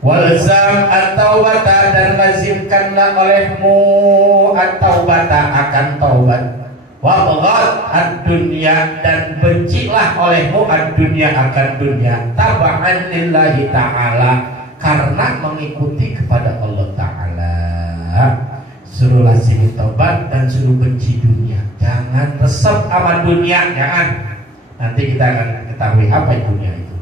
Walzam at-taubata, dan lazimkanlah olehmu at-taubata, akan taubat. Wabghad ad-dunya, dan bencilah olehmu ad-dunya, akan dunia. Taba'an lillahi ta'ala, karena mengikuti kepada Allah Ta'ala. Suruh lazim taubat dan suruh benci dunia. Jangan resep sama dunia, jangan. Nanti kita akan ketahui apa dunia itu.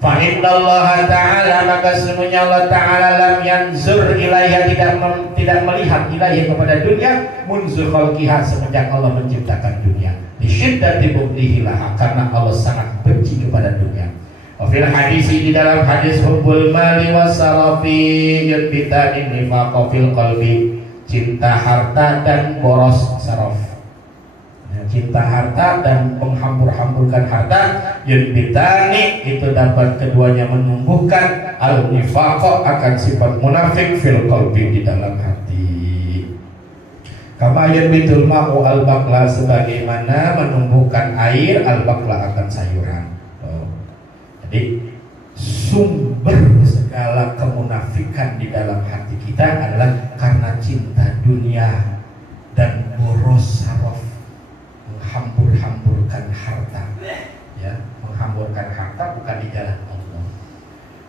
Fa innallaha ta'ala, maka sesungguhnya Allah Ta'ala lam yanzur ilaiha, tidak melihat ilaiha kepada dunia, munzur khalqiha, semenjak Allah menciptakan dunia. Li syiddati bughdihi laha, karena Allah sangat benci kepada dunia. Wa fil hadis, di dalam hadis, hubbul mali wasarafi yudbitani nifaqa fil qalbi, cinta harta dan boros saraf. Cinta harta dan menghambur-hamburkan harta, yudbitani, itu dapat keduanya menumbuhkan al-nifaqo, akan sifat munafik, fil qalbi, di dalam hati. Kama yudbitul ma'u al-baqla, sebagaimana menumbuhkan air al-baqla, akan sayuran. Jadi sumber segala kemunafikan di dalam hati kita adalah karena cinta dunia dan boros saraf, menghambur-hamburkan harta, ya, menghamburkan harta bukan di jalan Allah.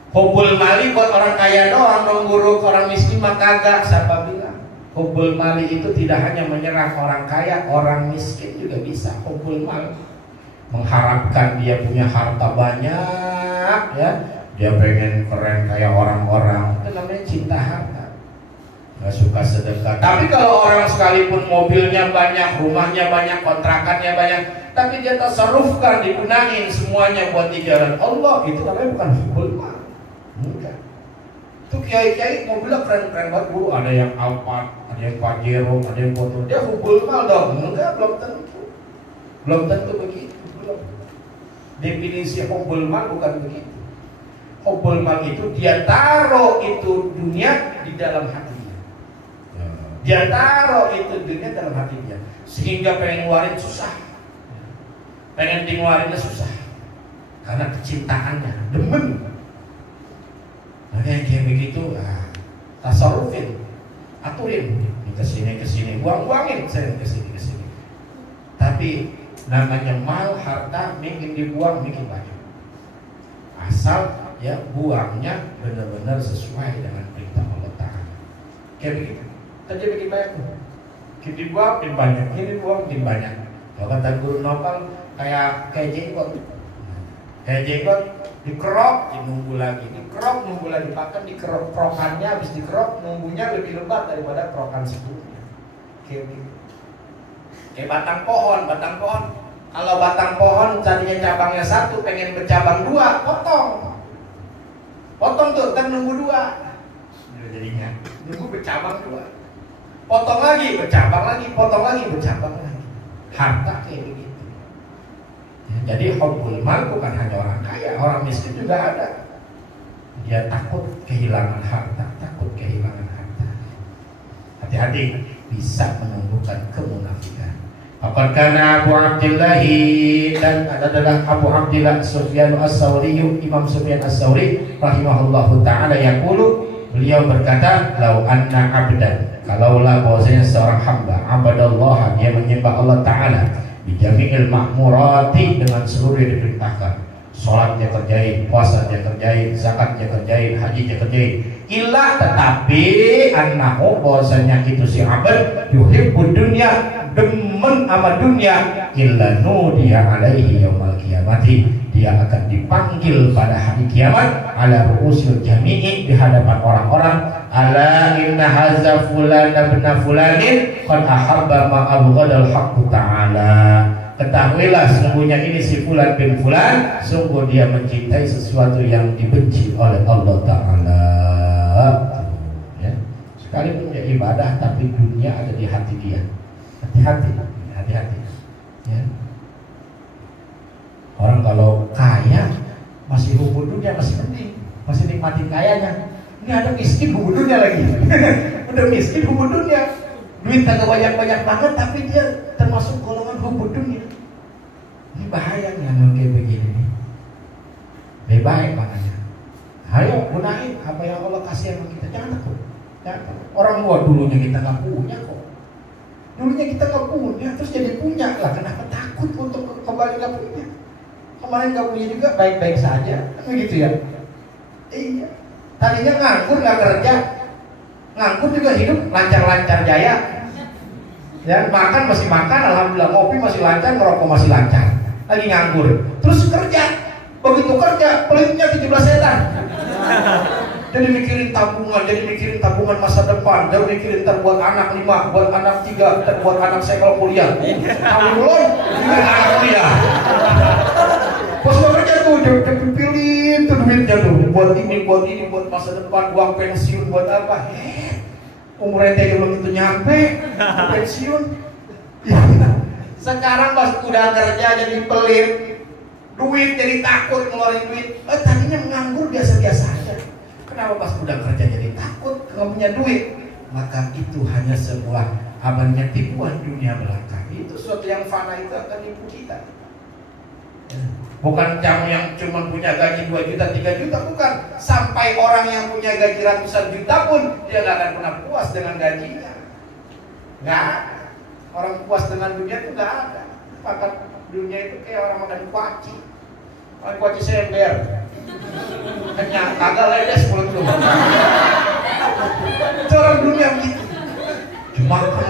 Hubbul mali buat orang kaya doang dong guru, orang miskin mah kagak. Siapa bilang? Hubbul mali itu tidak hanya menyerang orang kaya, orang miskin juga bisa hubbul mali. Mengharapkan dia punya harta banyak, ya, dia pengen keren kayak orang-orang, itu namanya cinta harta. Gak suka sedekah. Tapi kalau orang sekalipun mobilnya banyak, rumahnya banyak, kontrakannya banyak, tapi dia tasarrufkan, digunain semuanya buat di jalan Allah, itu namanya bukan hubbul mal. Bukan. Itu kiai-kiai mobilnya keren-keren banget guru, ada yang Alphard, ada yang Pajero, ada yang Motor, dia hubbul mal dong. Enggak, belum tentu. Belum tentu begitu. Belum. Definisi hubbul mal bukan begitu. Hubbul mal itu dia taruh itu dunia di dalam hati. Dia taruh itu dunia dalam hati dia, sehingga pengen ngeluarin susah, pengen ngeluarinnya susah, karena kecintaannya, demen. Nah, kayak begitu, tasarrufin, aturin, kesini, buang-buangin, saya kesini. Tapi namanya mal, harta, mungkin dibuang, mungkin banyak. Asal ya buangnya benar-benar sesuai dengan perintah Allah Ta'ala. Kayak begitu. Kerja bikin banyak, kita buang bikin banyak, ini buang bikin banyak. Kalau kata guru Nopal, kayak jenggot, dikerok, nunggu lagi, dikerok, nunggu lagi, bahkan dikerok, kerokannya habis dikerok, nunggunya lebih lebat daripada kerokan sebelumnya. Kayak batang pohon. Kalau batang pohon tadinya cabangnya satu, pengen bercabang dua, potong tuh, kan nunggu dua, jadinya nunggu bercabang dua. Potong lagi, bercabang lagi, potong lagi, bercabang lagi. Harta kayak begitu. Ya, jadi hubbul mal bukan hanya orang kaya, orang miskin juga ada. Dia takut kehilangan harta, Hati-hati, bisa menumbuhkan kemunafikan. Karena Abu Abdillah, dan adalah Abu Abdillah Sufyan as-Sawri, Imam Sufyan as-Sawri rahimahullahu ta'ala yaqulu, beliau berkata, lau anna abdan, kalaulah bahwasanya seorang hamba, abadallah, dia menyembah Allah Ta'ala bijami'il ma'murati, dengan seluruh yang diperintahkan, sholat dia kerjain, puasa dia kerjain, zakat dia kerjain, haji dia kerjain, illa, tetapi annahu, bahwasanya itu si abad yuhibbud dunya, demen ama dunia, illa nudiya alaihi yaumal qiyamati, dia akan dipanggil pada hari kiamat, ala ru'usil jami'i, di hadapan orang-orang, ala inna hadza fulan ibn fulanin qad ahabba ma abghadal haqqu ta'ala, ketahuilah sesungguhnya ini si fulan bin fulan, sungguh dia mencintai sesuatu yang dibenci oleh Allah Ta'ala. Ya. Sekalipun dia ibadah, tapi dunia ada di hati dia. Hati-hati. Ya. Orang kalau kaya masih hubung dunia, masih penting, masih nikmatin kayanya. Ini ada miskin hubung dunia lagi. Udah miskin hubung dunia, duit kagak banyak-banyak banget, tapi dia termasuk golongan hubung dunia. Ini bahaya nih hal kayak begini nih. Lebih baik makanya, ayo gunain apa yang Allah pasti sama kita. Jangan takut. Jangan takut. Orang luar dulunya kita nggak punya kok. Dulunya kita nggak punya, terus jadi punya lah. Kenapa takut untuk kembali nggak punya? Kemarin nggak punya juga baik-baik saja, kan begitu ya? Iya. Tadinya nganggur nggak kerja, nganggur juga hidup lancar-lancar jaya. Ya, makan masih makan, alhamdulillah, ngopi masih lancar, ngerokok masih lancar. Lagi nganggur, terus kerja, begitu kerja, pelitnya 17 setan. Jadi mikirin tabungan masa depan, jadi mikirin buat anak 5, buat anak 3, buat anak saya kalau kuliah. Kamu belum, mikirin anak kuliah. Pas kerja tuh, jadi pilih tuh duitnya tuh, buat ini, buat masa depan, uang pensiun, buat apa? Umurnya belum itu nyampe, pensiun. Sekarang pas udah kerja jadi pelit, duit jadi takut ngeluarin duit. Tadinya menganggur biasa-biasa aja. Kenapa pas udah kerja jadi takut nggak punya duit? Maka itu hanya sebuah amalnya tipuan dunia belaka. Itu sesuatu yang fana, itu akan tipu kita. Bukan kamu yang cuma punya gaji 2 juta, 3 juta, bukan. Sampai orang yang punya gaji ratusan juta pun dia nggak akan pernah puas dengan gajinya. Nggak ada. Orang puas dengan dunia itu nggak ada. Maka dunia itu kayak orang makan kuaci. Makan kuaci sember. Kenyang, kagak ledes mulut lu. Itu orang dunia begitu. Dimakan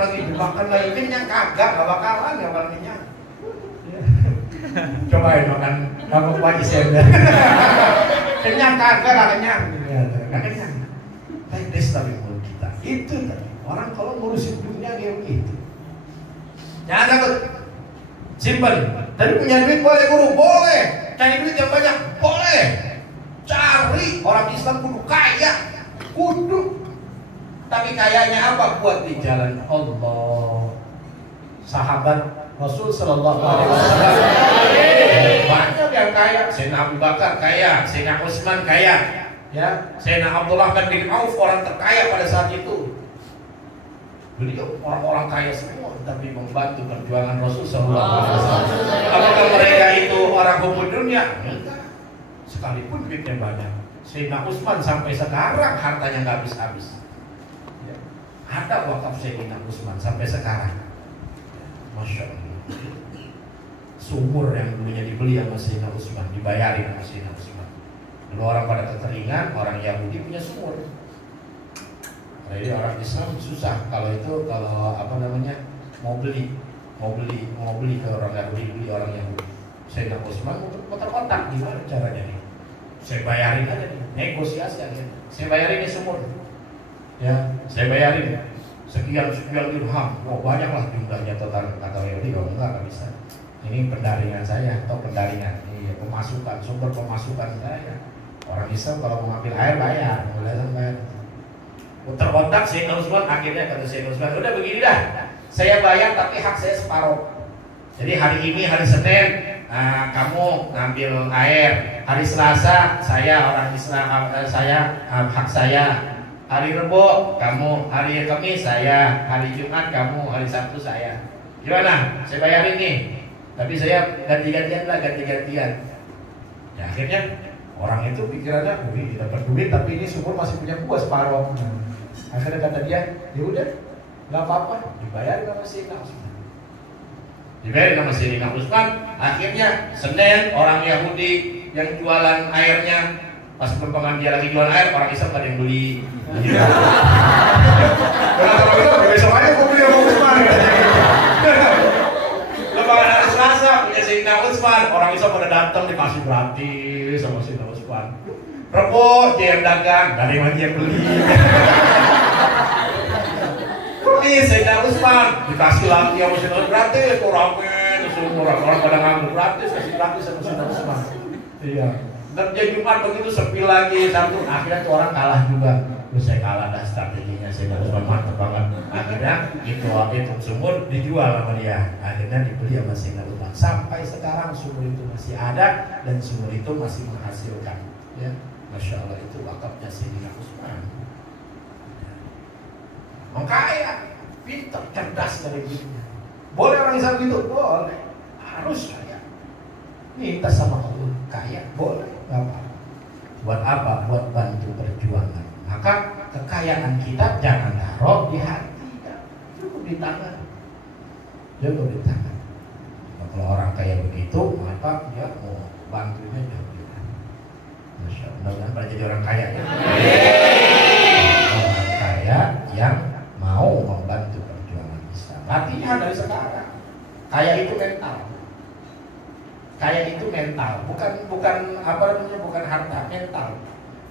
lagi, kenyang kagak, nggak bakalan kenyang. Cobain makan kuaci sember. Kenyang kagak, nggak kenyang. Nggak kenyang. Ledes tapi mulut kita. Itu tadi. Orang kalau ngurusin dunia kayak begitu. Jangan takut. Simpen. Tadi punya duit boleh guru, boleh. Cari duit yang banyak, boleh. Cari. Orang Islam kudu kaya, kudu. Tapi kayanya apa? Buat di jalan Allah. Sahabat Rasul Sallallahu Alaihi Wasallam banyak yang kaya. Sayyidina Abu Bakar kaya, Sayyidina Utsman kaya, ya. Sayyidina Abdullah bin Auf orang terkaya pada saat itu. Beliau orang-orang kaya semua, tapi membantu perjuangan Rasul Sallallahu Alaihi Wasallam. Apakah mereka itu orang hukum dunia? Enggak. Sekalipun duitnya banyak. Sayyidina Utsman sampai sekarang hartanya nggak habis-habis. Ya. Ada wakaf Sayyidina Utsman sampai sekarang. Masya Allah. Sumur yang dulunya dibeli sama Sayyidina Utsman, dibayarin sama Sayyidina Utsman. Dulu orang pada kekeringan, orang Yahudi punya sumur. Jadi orang Islam susah kalau apa namanya mau beli ke orang Yahudi, beli orang Yahudi. Sayyidina Utsman kotak-kotak, gimana caranya nih? Saya bayarin aja nih, negosiasi aja. Saya bayarin nih sumur, ya, saya bayarin sekian dirham. Wah, banyak lah jumlahnya total, kata Yahudi. Kalau nggak bisa. Ini pendaringan saya atau pemasukan, sumber pemasukan saya. Orang Islam kalau mau ambil air bayar, bayar. Terkontak Sayyidina Utsman, akhirnya kata Sayyidina Utsman, udah begini dah, saya bayar tapi hak saya separuh. Jadi hari ini hari Senin kamu ngambil air, hari Selasa saya orang Islam, hak saya, hari Rebo kamu, hari Kamis saya, hari Jumat kamu, hari Sabtu saya. Gimana? Saya bayarin nih, tapi saya ganti-gantian. Ya akhirnya orang itu pikirannya, wih dapat duit tapi ini sumur masih punya gua separuh. Akhirnya kata dia, ya udah, nggak apa-apa, dibayar sama Sayyidina Utsman. Akhirnya Senin orang Yahudi yang jualan airnya, pas perkembangan dia lagi jualan air, orang Islam ada yang beli. Kalau itu besok aja gue beli sama Utsman. Lebaran hari Selasa punya Sayyidina Utsman, orang Islam pada datang dikasih gratis sama Sayyidina Utsman. Rebo dia yang dagang, dari mana dia beli? Ini Sayyidina Utsman dikasih lagi sama Sayyidina Utsman gratis, orang pada ngambil gratis, kasih gratis sama Sayyidina Utsman. Iya. Dan dia Jumat begitu sepi lagi, satu akhirnya tuh orang kalah juga. Terus saya kalah dah strateginya Sayyidina Utsman, mantap banget. Akhirnya itu sumur dijual sama dia. Akhirnya dibeli sama Sayyidina Utsman. Sampai sekarang sumur itu masih ada dan sumur itu masih menghasilkan. Ya. Masya Allah, itu wakafnya Sayyidina Utsman. Kaya, pintar, cerdas dari dunia. Boleh orang Islam gitu? Boleh. Harus kaya. Minta sama Allah kaya, boleh. Gak apa-apa. Buat apa? Buat bantu perjuangan maka kekayaan kita jangan taruh di hati, cukup di tangan. Cukup di tangan. Nah, kalau orang kaya begitu, maka dia mau bantunya jauh. Masya Allah, mudah-mudahan pada jadi orang kaya ya. Orang kaya yang mau membantu perjuangan Islam. Latihan dari sekarang. Kaya itu mental. Kaya itu mental, bukan apa namanya, bukan harta, mental.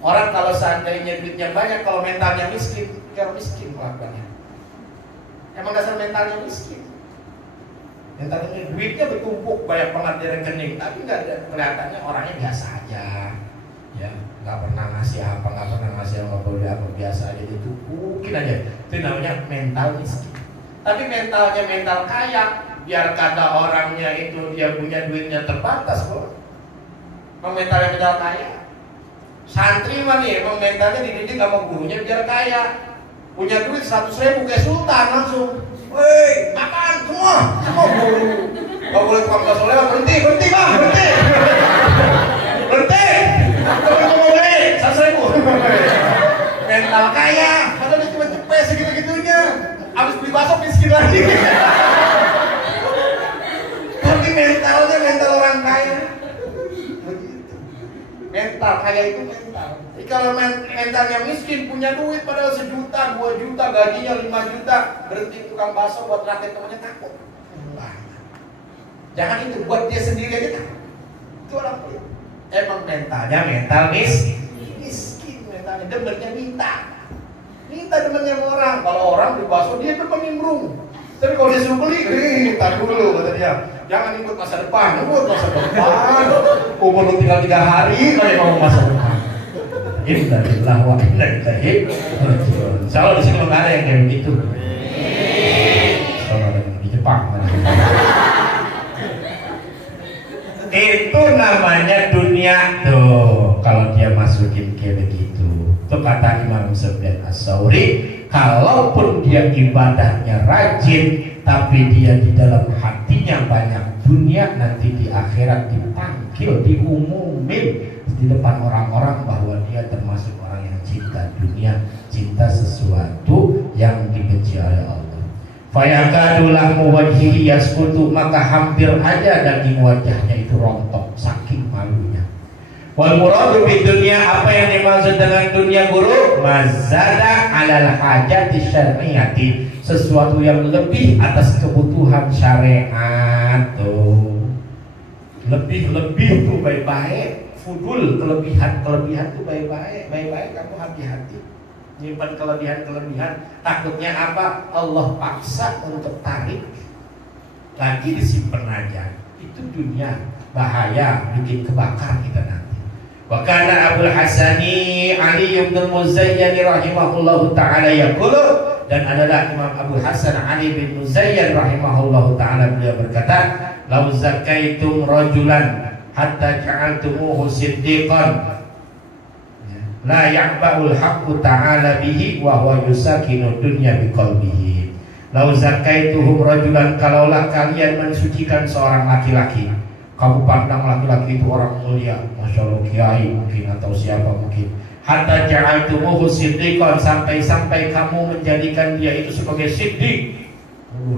Orang kalau seandainya duitnya banyak, kalau mentalnya miskin, dia miskin kelakuannya. Emang dasar mentalnya miskin. Mentalnya duitnya bertumpuk banyak banget di rekening, tapi nggak ada, kelihatannya orangnya biasa aja, ya nggak pernah ngasih apa, nggak pernah ngasih apa, boleh apa, biasa aja, ditumpukin aja. Itu namanya mental miskin. Tapi mentalnya mental kaya, biar kata orangnya itu dia punya duitnya terbatas kok. Mentalnya mental kaya. Santri mah nih emang mentalnya dididik sama gurunya biar kaya. Punya duit 100.000 kayak sultan langsung. Woi, makan semua guru. Gak boleh tukang bakso lewat, berhenti bang, berhenti. Berhenti. Gak boleh, 100.000. Mental kaya, padahal dia cuma cepet segitu-gitunya. Abis beli bakso miskin lagi. Tapi mentalnya mental orang kaya. Mental kaya itu mental. Jadi kalau mentalnya miskin, punya duit padahal 1 juta, 2 juta, gajinya 5 juta, berhenti tukang bakso buat rakyat temannya takut. Jangan itu, buat dia sendiri aja takut. Itu orang pelit. Emang mentalnya mental miskin mentalnya, demennya minta demennya sama orang. Kalau orang beli bakso dia demen nimbrung. Tapi kalau dia suruh beli, tar dulu kata dia. Jangan ikut masa depan, umur lu tinggal 3 hari, kalau mau masa depan. Innalillah wa inna ilaihi raji'un. Insyaallah di sini nggak ada yang kayak begitu. Kalau di Jepang. Itu namanya dunia tuh. Kalau dia masukin kayak begitu, itu kata Imam Sufyan Ats-Tsauri, kalaupun dia ibadahnya rajin, tapi dia di dalam hatinya banyak dunia, nanti di akhirat dipanggil, diumumin di depan orang-orang bahwa dia termasuk orang yang cinta dunia, cinta sesuatu yang dibenci oleh Allah. Fayakadu lahmu wajhihi yaskutu, maka hampir aja daging wajahnya itu rontok saking malunya. Wal muradu bid dunya, apa yang dimaksud dengan dunia guru? Mazada alal hajati syar'iyyati, sesuatu yang lebih atas kebutuhan syariat tuh. Lebih tuh baik-baik, fudul, kelebihan tuh baik-baik kamu hati-hati. Nyimpan kelebihan, takutnya apa? Allah paksa untuk tarik, lagi disimpan aja. Itu dunia, bahaya, bikin kebakar kita nanti. Wa kana Abul Hasani Ali bin Muzayyan rahimahullahu taala yaqulu, dan adalah Imam Abu Hasan Ali bin Muzayyan rahimahullahu taala, beliau berkata, lau zakaitum rajulan hatta ja'altumuhu siddiqan la ya'ba'ul haqqu ta'ala bihi wa huwa yusakinu dunya biqalbihi. Lau zakaituhum rajulan, kalaulah kalian mensucikan seorang laki-laki, kamu pandang laki-laki itu orang mulia, masya Allah, kiai mungkin atau siapa mungkin, hatta ja'altumuhu siddiqan, sampai kamu menjadikan dia itu sebagai siddiq.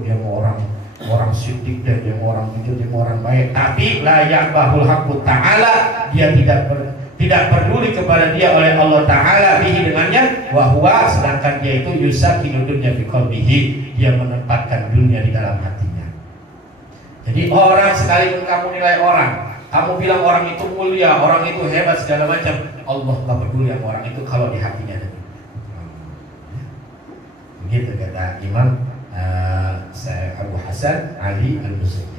Dia mau orang siddiq, dan dia mau orang jujur, dia mau orang baik, tapi la ya'bahul haqqu ta'ala, dia tidak peduli kepada dia oleh Allah Ta'ala bihi dengannya, wahwa, sedangkan dia itu yusakinu dunya biqalbihi, dia menempatkan dunia di dalam hatinya. Jadi orang, sekalipun kamu nilai orang, kamu bilang orang itu mulia, orang itu hebat segala macam, Allah gak peduli sama orang itu kalau di hatinya ada. Begitu kata Imam Abu Hasan Ali Al-Muzayyan.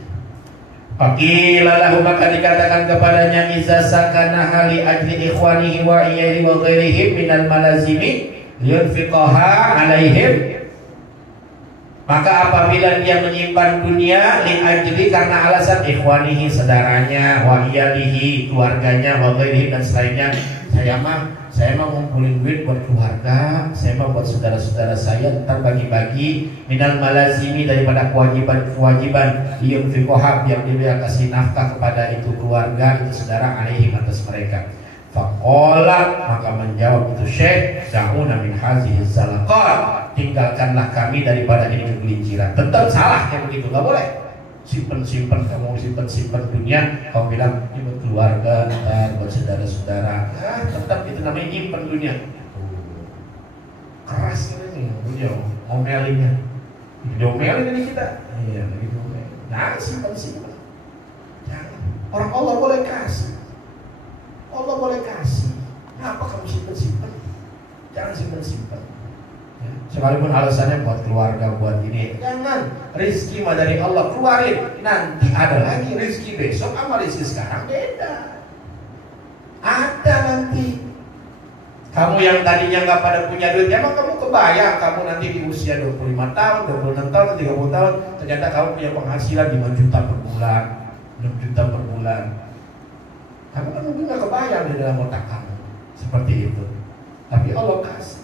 Faqila lahu, maka dikatakan kepadanya, iza sakana hali ajli ikhwanihi wa iyaihi wa ghairihim minal malazimi liyunfiqaha alaihim, maka apabila dia menyimpan dunia li ajli, karena alasan ikhwanihi, saudaranya, wa iyalihi, keluarganya, wa ghairihim, dan selainnya, saya mah ngumpulin duit buat keluarga, saya mah buat saudara-saudara saya, ntar bagi-bagi minal malazimi, daripada kewajiban liyunfiqaha, biar dia kasih nafkah kepada itu keluarga, itu saudara, alaihim, atas mereka. Faqala, maka menjawab itu syekh, da'una min hazihi zalaqat, tinggalkanlah kami daripada ini kegelinciran. Tetap salah kayak begitu, nggak boleh. Simpen kamu simpen dunia, kamu bilang ini buat keluarga, buat saudara-saudara. Tetap itu namanya nyimpen dunia. Keras ini nih, ngomelinnya. Diomelin ini kita. Iya, begitu. Nah, simpen. Jangan. Orang Allah boleh kasih. Allah boleh kasih. Kenapa kamu simpen? Jangan simpen. Ya. Sekalipun alasannya buat keluarga, buat ini. Jangan. Rizki mah dari Allah, keluarin. Nanti ada lagi rizki besok sama rizki sekarang beda. Ada nanti. Kamu yang tadinya nggak pada punya duit, emang kamu kebayang kamu nanti di usia 25 tahun, 26 tahun, 30 tahun, ternyata kamu punya penghasilan 5 juta per bulan, 6 juta per bulan. Kamu kan mungkin nggak kebayang di dalam otak kamu seperti itu. Tapi Allah kasih.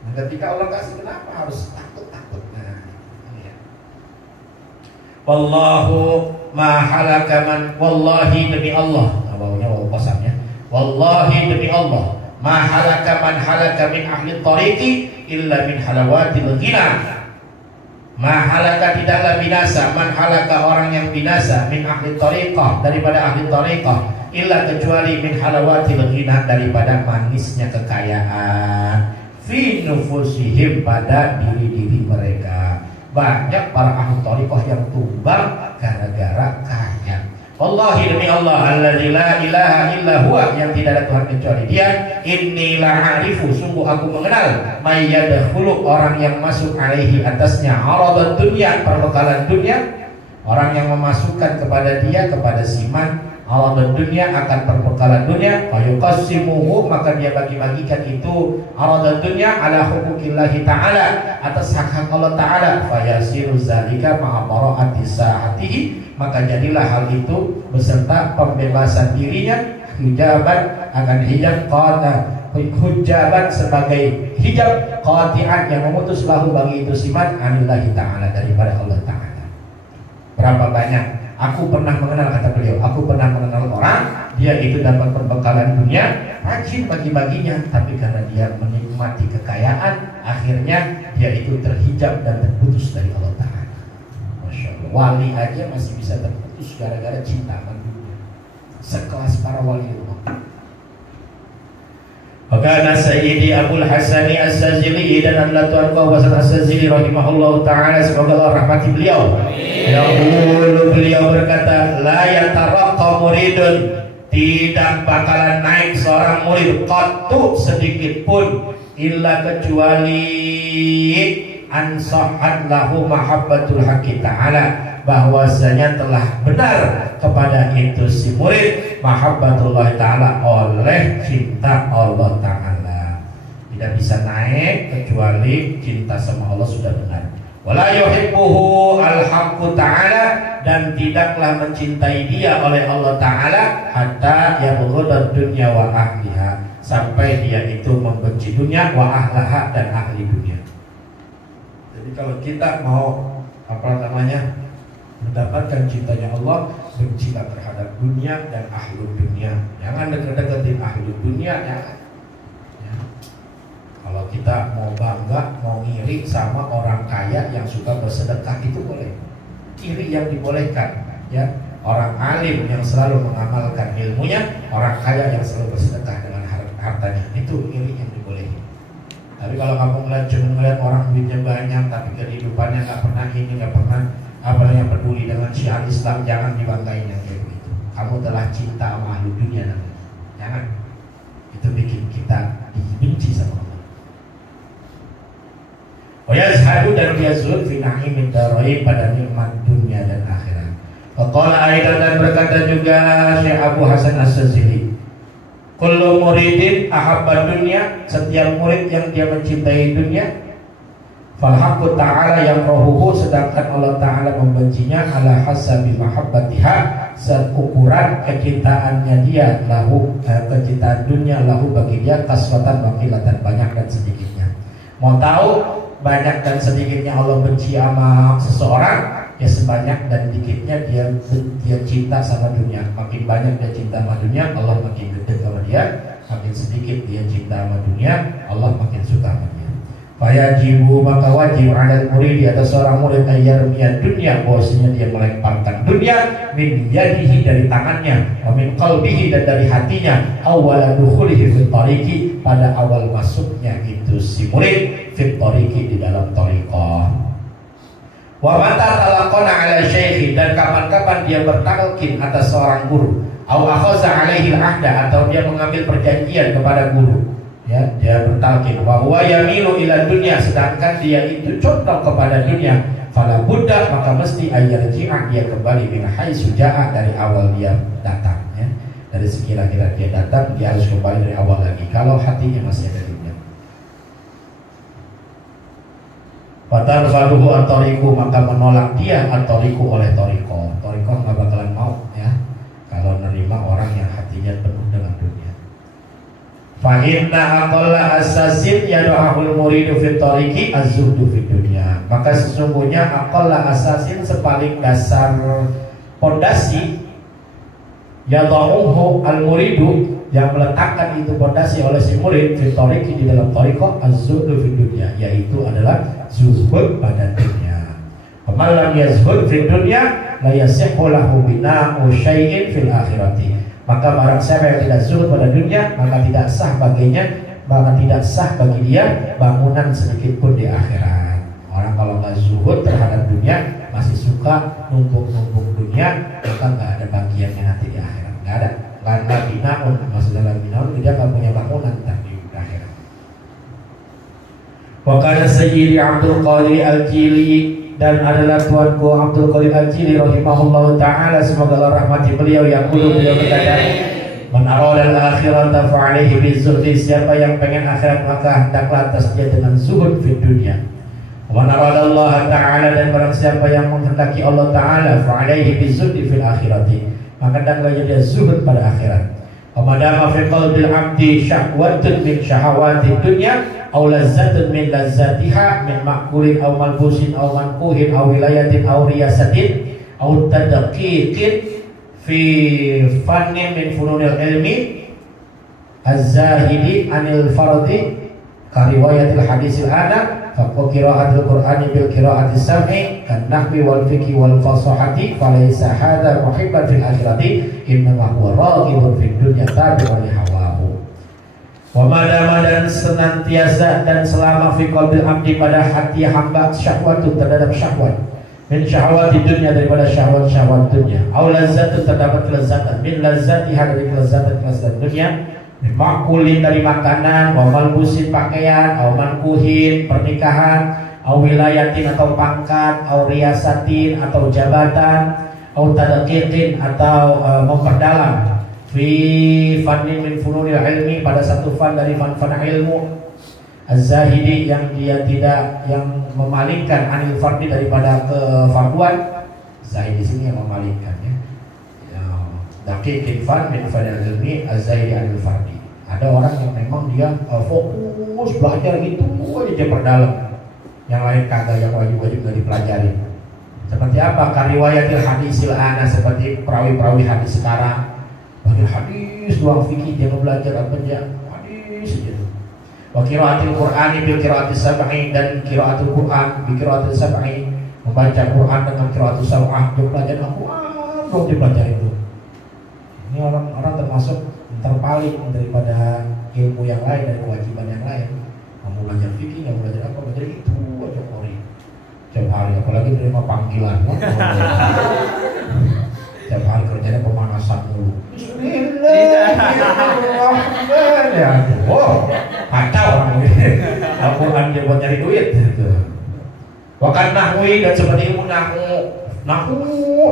Nah, ketika Allah kasih, kenapa harus takut? Nah, ini ya. Wallahu ma halaka man, wallahi demi Allah. Nah, bawahnya waw qasamnya. Wallahi demi Allah. Ma halaka man halaka min ahli tariqi illa min halawatil ghina. Ma halaka tidaklah binasa, man halaka orang yang binasa, min ahli tariqah, daripada ahli tariqah, illa kecuali min halawatil ghina, daripada manisnya kekayaan, fi nufusihim, pada diri-diri mereka. Banyak para ahli tariqah yang tumbang gara-gara kaya. Wallahi demi Allah, alladzi la ilaha illa huwa, yang tidak ada Tuhan kecuali Dia. Inni la'arifu, sungguh aku mengenal, may yadkhulu, orang yang masuk alaihi, atasnya, aradad dunya, perbekalan dunia. Orang yang memasukkan kepada dia, kepada siman, aradad dunya, akan perbekalan dunia. Fayuqassimuhu, maka dia bagi-bagikan itu aradad dunya ala huquqillahi ta'ala, atas hak-hak Allah Ta'ala. Fayasiru zalika ma'a bara'ati sa'atihi, maka jadilah hal itu beserta pembebasan dirinya, hijaban, akan hijab hujaban, sebagai hijab qati'an, yang memutus lahu bagi itu siman, anillahi ta'ala, daripada Allah Ta'ala. Berapa banyak aku pernah mengenal, kata beliau, aku pernah mengenal orang, dia itu dapat perbekalan dunia, rajin bagi-baginya, tapi karena dia menikmati kekayaan, akhirnya dia itu terhijab dan terputus dari Allah Ta'ala. Wali aja masih bisa terputus gara-gara cinta sama dunia, sekelas para wali Allah. Wakana Sayyidi Abul Hasani As-Sazili, dan adalah Tuan Kau Hasan As-Sazili rahimahullah ta'ala, semoga Allah rahmati beliau. Yaqulu, beliau berkata, la yataraqqa muridun, tidak bakalan naik seorang murid qattu, sedikit pun, illa kecuali ansahan lahu mahabbatul haqqi ta'ala, bahwasanya telah benar kepada itu si murid mahabbatullah ta'ala, oleh cinta Allah Ta'ala. Tidak bisa naik kecuali cinta sama Allah sudah benar. Wala yuhibbuhu al-haqqu ta'ala, dan tidaklah mencintai dia oleh Allah Ta'ala, hatta yabghudad dunya wa ahliha, sampai dia itu membenci dunia, wa ahlaha, dan ahli dunia. Jadi kalau kita mau mendapatkan cintanya Allah, bencilah terhadap dunia dan ahli dunia. Jangan dekat-dekatin ahli dunia, jangan. Ya. Kalau kita mau bangga, mau ngiri sama orang kaya yang suka bersedekah, itu boleh. Iri yang dibolehkan, ya. Orang alim yang selalu mengamalkan ilmunya, orang kaya yang selalu bersedekah dengan hartanya, itu iri yang dibolehin. Tapi kalau kamu cuma ngeliat orang duitnya banyak, tapi kehidupannya nggak pernah ini, nggak pernah yang peduli dengan syiar Islam, jangan dibanggain yang kayak begitu. Kamu telah cinta sama ahli dunia, jangan. Itu bikin kita dibenci sama Allah. Wa yazhadu, dan dia zuhud fi na'imin darain, pada nikmat dunia dan akhirat. Faqala aidan, dan berkata juga Syekh Abu Hasan As-Sazili, kullu muridin ahabba dunya, setiap murid yang dia mencintai dunia, fal haqqu ta'ala yang rohuhu, sedangkan Allah Ta'ala membencinya, ala hasabi mahabbatiha, seukuran kecintaannya dia, lahu, kecintaan dunia lahu bagi dia, kaswatan wakilatan, banyak dan sedikitnya. Mau tahu banyak dan sedikitnya Allah benci sama seseorang, ya sebanyak dan dikitnya dia cinta sama dunia. Makin banyak dia cinta sama dunia, Allah makin dekat sama dia. Makin sedikit dia cinta sama dunia, Allah makin suka sama dia. Fayajibu, maka wajib ada murid di atas seorang murid ayyarmiya dunia, bahwasanya dia melemparkan dunia min yadihi dari tangannya, wa min qalbihi dan dari hatinya, awwala dukhulihi fit tariqi pada awal masuknya itu si murid fit tariqi di dalam tariqah. Wa mata talaqana ala syekhi, dan kapan-kapan dia bertalqin atas seorang guru, au akhaza alaihi al-ahda, atau dia mengambil perjanjian kepada guru, ya, dia bertalqin wa huwa yamilu ila dunya, sedangkan dia itu condong kepada dunia, fala budda, maka mesti ayyarji'a, dia kembali min haitsu ja'a, dari awal dia datang, ya. Dari sekira-kira dia datang, dia harus kembali dari awal lagi kalau hatinya masih ada dunia. Fatarfaduhu at-tariqu, maka menolak dia at-tariqu oleh tariqah. Tariqah nggak bakalan mau, ya, kalau menerima orang yang hatinya penuh dengan dunia. Fa inna aqalla asasin yad'ahul muridu fit tariqi az-zuhdu fid dunya. Maka sesungguhnya aqalla asasin, sepaling dasar pondasi, yad'uhu al-muridu, yang meletakkan itu pondasi oleh si murid fit tariqi di dalam tariqah az-zuhdu fid dunya, yaitu adalah zuhud pada dunia. Faman lam yazhud fid dunya la yasihhu lahu bina'u syai'in fil akhirati. Maka barang siapa yang tidak zuhud pada dunia, maka tidak sah baginya, maka tidak sah bagi dia bangunan sedikit pun di akhirat. Orang kalau nggak zuhud terhadap dunia, masih suka numpuk-numpuk dunia, maka nggak ada bagiannya nanti di akhirat. Nggak ada. Karena binaun, maksudnya binaun, dia nggak punya bangunan tapi di akhirat. Wakana Sayyidi Abdul Qadir Al-Jili, dan adalah tuanku Abdul Qadir Al-Jili rahimahullah ta'ala, semoga Allah rahmati beliau, yang dulu beliau berkata, man arada al-akhirata fa'alaihi bizuhdi, siapa yang pengen akhirat maka hendaklah atas dia dengan zuhud fi dunia. Man arada Allah ta'ala, dan barang siapa yang menghendaki Allah ta'ala fa'alaihi bizuhdi fil akhirati, maka hendaklah dia zuhud pada akhirat. Madama fi qalbil abdi syahwatun min syahawati dunya aw lazzatun min lazzatiha min ma'kulin aw malbusin aw mankuhin aw wilayatin aw riyasatin aw tadqiqin fi fannin min fununil ilmi az-zahidi anil fardi ka riwayatil hadisil ana fa qira'atul qur'ani bil qira'ati sam'i kan nahwi wal fiqhi wal fasahati falaysa hadha muhibban fil akhirati innama huwa raghibun fid dunya tabi'un li hawahu. Wa madama, dan senantiasa dan selama fi qalbil abdi pada hati hamba syahwatun terhadap syahwat min syahwati dunya, daripada syahwat-syahwat dunya, aw lazzatun terdapat kelezatan min lazzatiha, dari kelezatan dunya, min makulin dari makanan, wa malbusin pakaian, aw mankuhin pernikahan, aw wilayatin atau pangkat, aw riyasatin atau jabatan, aw tadqiqin atau memperdalam, fi fannin min fununil ilmi, pada satu fan dari fan-fan ilmu, az-zahidi yang dia tidak, yang memalingkan anil fardi daripada kefarduan. Zahid di sini yang memalingkan, ya. Daqiqin fan min fanil ilmi az-zahidi anil fardi. Ada orang yang memang dia fokus belajar gitu aja dia perdalam. Yang lain kagak, yang wajib-wajib nggak dipelajari. Seperti apa? Kariwayatil hadisil ana, seperti perawi-perawi hadis sekarang. Belajar hadis doang, fikih dia mau belajar apa aja hadis aja. Wa qiraatil qur'ani bil qiraatis sab'i, dan qiraatul qur'an bi qiraatil sab'i, membaca Quran dengan qiraatus sab'ah, dia belajar Al-Qur'an belum dipelajari itu. Ini orang-orang termasuk terpaling daripada ilmu yang lain, dari kewajiban yang lain. Mau belajar fikih, mau belajar apa, belajar itu aja kori. Tiap hari, apalagi menerima panggilan. Tiap hari kerjanya pemanasan dulu. Bismillahirrahmanirrahim. Ya, wow, kacau orang ini. Al-Quran dia buat nyari duit. Wakan nahwi, dan seperti ilmu nahu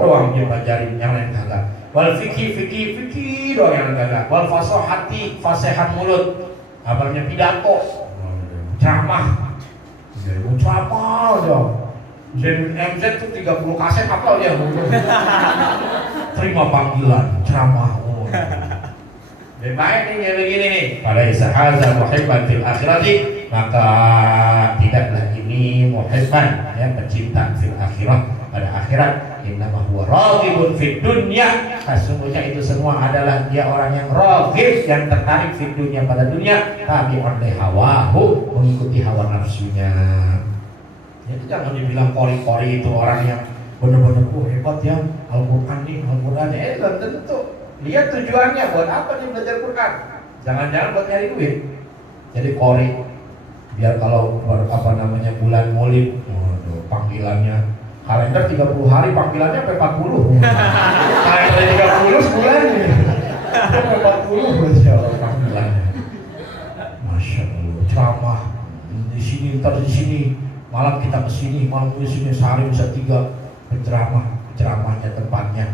doang dia pelajarin, yang lain kagak. Wal fikih doang yang kagak. Wal fasahati, fasehat mulut, apalnya pidato, ceramah dong. Dan MZ tuh 30 kaset apa dia? Terima panggilan, ceramah. Baik nih begini nih. Pada isahaza muhibban fil akhirati, maka tidaklah ini muhibban, ya, pecinta fil akhirat, pada akhirat. Innama huwa raghibun fid dunya, sesungguhnya itu semua adalah dia orang yang raghib, yang tertarik fid dunya pada dunia, tapi oleh hawahu, mengikuti hawa nafsunya. Jadi jangan dibilang kori-kori itu orang yang benar-benar hebat ya, Al-Quran nih, Al-Quran belum tentu. Lihat tujuannya buat apa dia belajar Quran. Jangan-jangan buat nyari duit. Jadi kori, biar kalau bulan Maulid, panggilannya kalender 30 hari, panggilannya sampai 40. Kalender 30 sebulan nih. Sampai 40 Masya Allah panggilannya. Masya Allah, ceramah di sini, ntar di sini, malam kita ke sini, malam di sini, sehari bisa 3 ceramahnya tempatnya.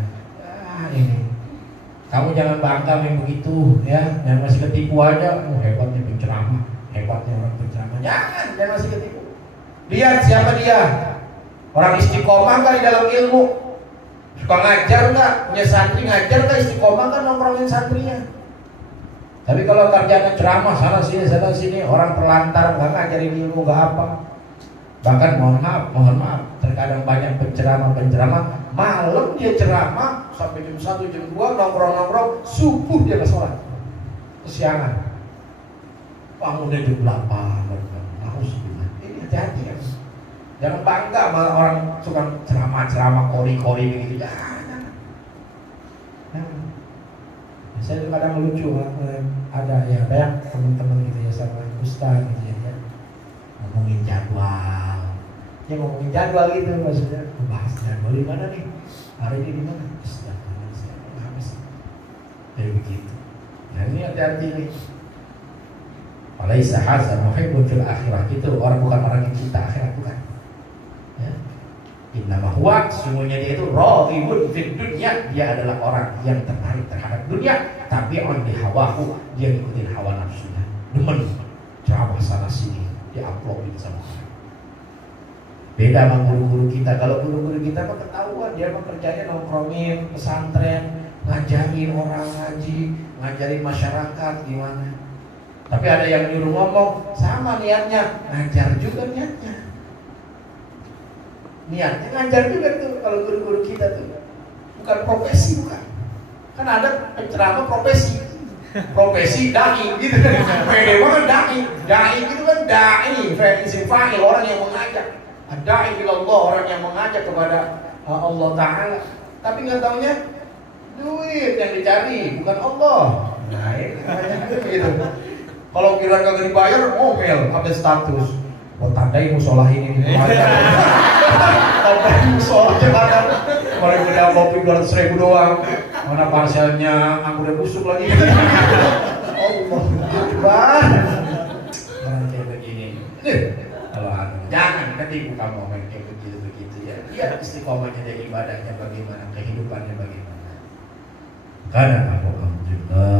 Ini kamu jangan bangga yang begitu ya, yang masih ketipu aja. Hebatnya penceramah, hebatnya orang penceramah. Jangan masih ketipu. Lihat siapa dia, orang istiqomah kan di dalam ilmu, suka ngajar nggak, punya santri ngajar nggak, istiqomah kan nongkrongin santrinya. Tapi kalau kerjanya ceramah sana sini, orang terlantar, nggak ngajarin ilmu, nggak apa. Bahkan mohon maaf, terkadang banyak penceramah malam dia ceramah sampai jam 1, jam 2 nongkrong, subuh dia ke sholat, kesiangan, bangunnya jam 8. Ini hati-hati ya, jangan bangga sama orang suka ceramah kori-kori begitu. Jangan. Saya kadang lucu, ada teman-teman gitu ya sama ustaz gitu ya, ngomongin jadwal. Dia ngomongin jadwal gitu, maksudnya membahas jadwal di mana nih, hari ini di mana, habis. Jadi begitu. Nah ini hati-hati nih. Walaisa haza muhibbun fil akhirah, itu orang bukan orang yang cinta akhirat, bukan. Ya. Innama huwa, sesungguhnya dia itu raghibun fid dunya, dia adalah orang yang tertarik terhadap dunia, tapi on hawahu, dia ngikutin hawa nafsunya. Demen ceramah sana sini, dia uploadin sama orang. Beda sama guru-guru kita. Kalau guru-guru kita mah ketahuan dia mah kerjanya nongkrongin pesantren, ngajarin orang ngaji, ngajarin masyarakat gimana. Tapi ada yang nyuruh ngomong, sama niatnya, ngajar juga niatnya. Niatnya ngajar juga tuh kalau guru-guru kita tuh. Bukan profesi, bukan. Kan ada penceramah profesi. Profesi dai gitu kan. Pede banget dai. Dai gitu kan dai, isim fa'il, orang yang mengajak. Ad-da'i ilallah, orang yang mengajak kepada Allah Ta'ala. Tapi nggak taunya duit yang dicari, bukan Allah. Nah itu begitu. Kalau kira kagak dibayar, ngomel, update status. Oh tandai musola ini tandai musola jembatan. Kalau udah kopi 200.000 doang, mana parselnya anggurnya busuk lagi. Allah Akbar. Orang kayak begini. Kalau jangan ketipu kamu main kayak begitu ya. Lihat istiqomahnya dari ibadahnya bagaimana, kehidupannya bagaimana. Karena Alhamdulillah